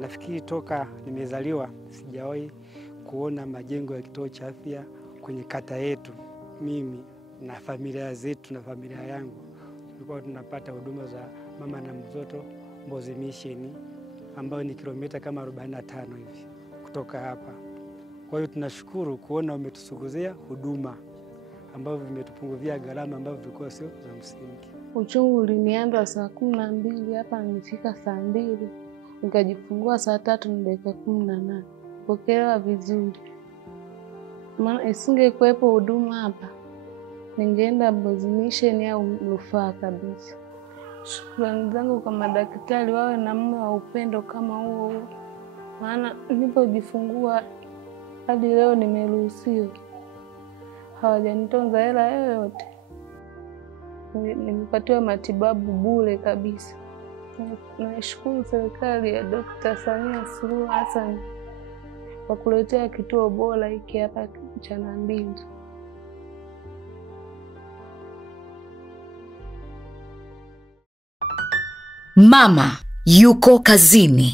Nafikiri toka nimezaliwa sijawahi kuona majengo ya kituo cha afya kwenye kata yetu. Mimi na familia zetu na familia yangu tulikuwa tunapata huduma za mama na mtoto Mbozi Mission, ambayo ni kilomita kama 45 hivi kutoka hapa. Kwa hiyo tunashukuru kuona umetusogezea huduma ambazo vimetupunguzia gharama ambazo vilikuwa sio za msingi. Uchungu ulinianza saa 12, hapa nilifika saa 2, nikajifungua saa 3:18. Pokelewa vizuri. Maana isingekuwepo huduma hapa, ningeenda Mbozi Mission au rufaa kabisa. Shukrani zangu kwa madaktari, wawe na moyo wa upendo kama huo. Maana nilipojifungua hadi leo nimeruhusiwa, hawajanitonza hela yoyote. Nimepatiwa matibabu bure kabisa. Nashukuru serikali ya Dr. Samia Suluhu Hassan kwa kuletea kituo bora hiki hapa cha Nambinzo. Mama yuko kazini.